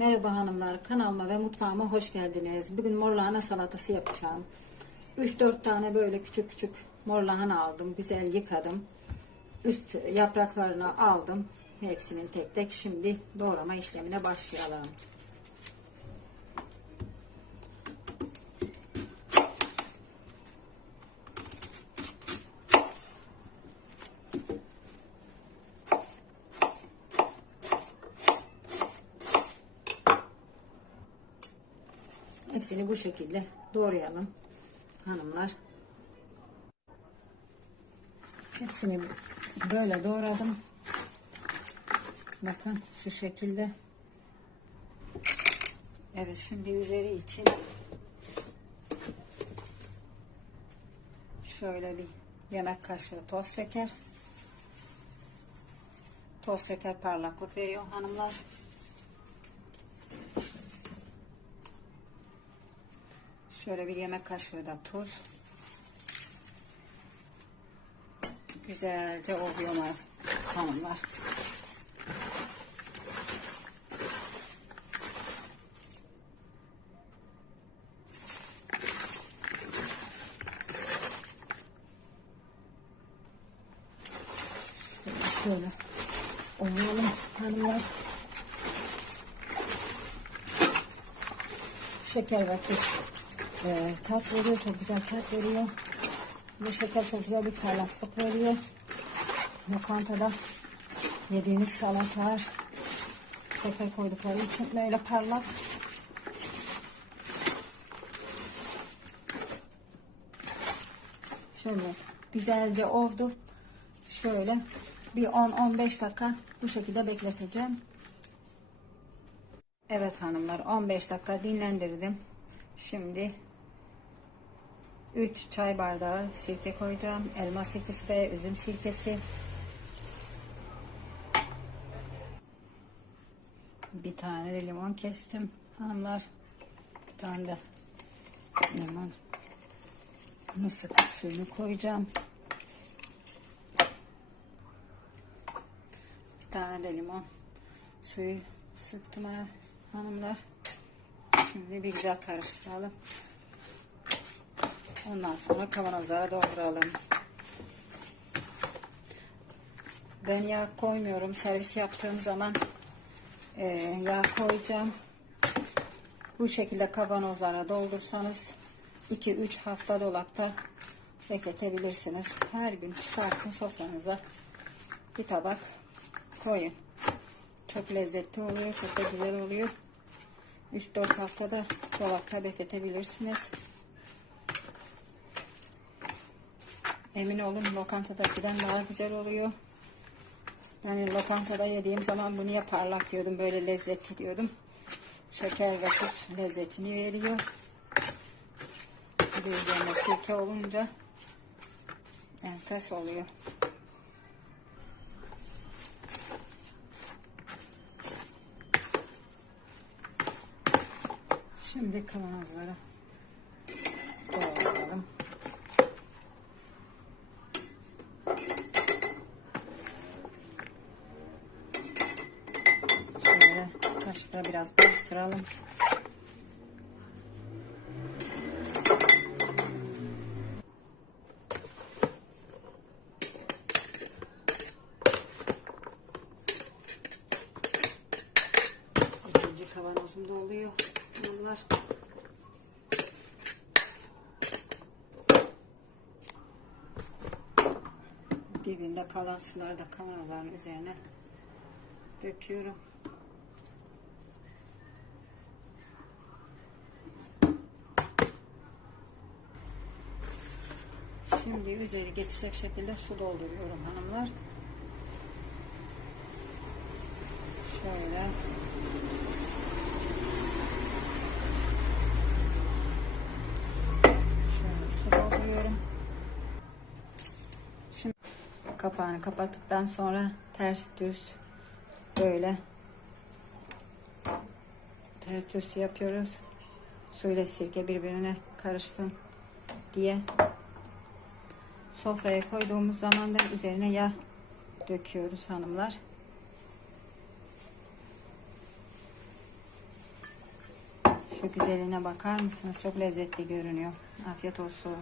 Merhaba hanımlar, kanalıma ve mutfağıma hoş geldiniz. Bugün mor lahana salatası yapacağım. 3-4 tane böyle küçük küçük mor lahana aldım. Güzel yıkadım. Üst yapraklarını aldım. Hepsinin tek tek şimdi doğrama işlemine başlayalım. Hepsini bu şekilde doğrayalım hanımlar. Hepsini böyle doğradım. Bakın şu şekilde. Evet şimdi üzeri için şöyle bir yemek kaşığı toz şeker. Toz şeker parlaklık veriyor hanımlar. Şöyle bir yemek kaşığı da tuz. Güzelce ovuyorlar hanımlar. Şöyle, ovuyalım hanımlar. Şeker ve tuz e, tat veriyor. Çok güzel tat veriyor. Ve şeker çok güzel bir parlaklık veriyor. Lokantada yediğiniz salatalar şeker koydukları için böyle parlak. Şöyle güzelce ovdu. Şöyle bir 10-15 dakika bu şekilde bekleteceğim. Evet hanımlar 15 dakika dinlendirdim. Şimdi 3 çay bardağı sirke koyacağım. Elma sirkesi ve üzüm sirkesi. Bir tane de limon kestim hanımlar. Bir tane de limon sıkıp suyunu koyacağım. Bir tane de limon suyu sıktım ha, hanımlar. Şimdi bir güzel karıştıralım. Ondan sonra kavanozlara dolduralım. Ben yağ koymuyorum. Servis yaptığım zaman e, yağ koyacağım. Bu şekilde kavanozlara doldursanız 2-3 hafta dolapta bekletebilirsiniz. Her gün çıkartın sofranıza bir tabak koyun. Çok lezzetli oluyor. Çok da güzel oluyor. 3-4 haftada dolapta bekletebilirsiniz. Emin olun lokantadakinden daha güzel oluyor. Yani lokantada yediğim zaman bu niye parlak diyordum. Böyle lezzetli diyordum. Şeker ve tuz lezzetini veriyor. Bir üzerine sirke olunca enfes oluyor. Şimdi kavanozlara dolduralım. Şöyle kaşıkla biraz bastıralım. İkinci kavanozum doluyor. Bunlar dibinde kalan suları da kavanozların üzerine döküyorum. Şimdi üzeri geçecek şekilde su dolduruyorum hanımlar. Şöyle. Şöyle su dolduruyorum. Şimdi kapağını kapattıktan sonra ters düz böyle ters düz yapıyoruz. Suyla sirke birbirine karışsın diye Sofraya koyduğumuz zaman da üzerine yağ döküyoruz hanımlar. Şu güzeline bakar mısınız? Çok lezzetli görünüyor. Afiyet olsun.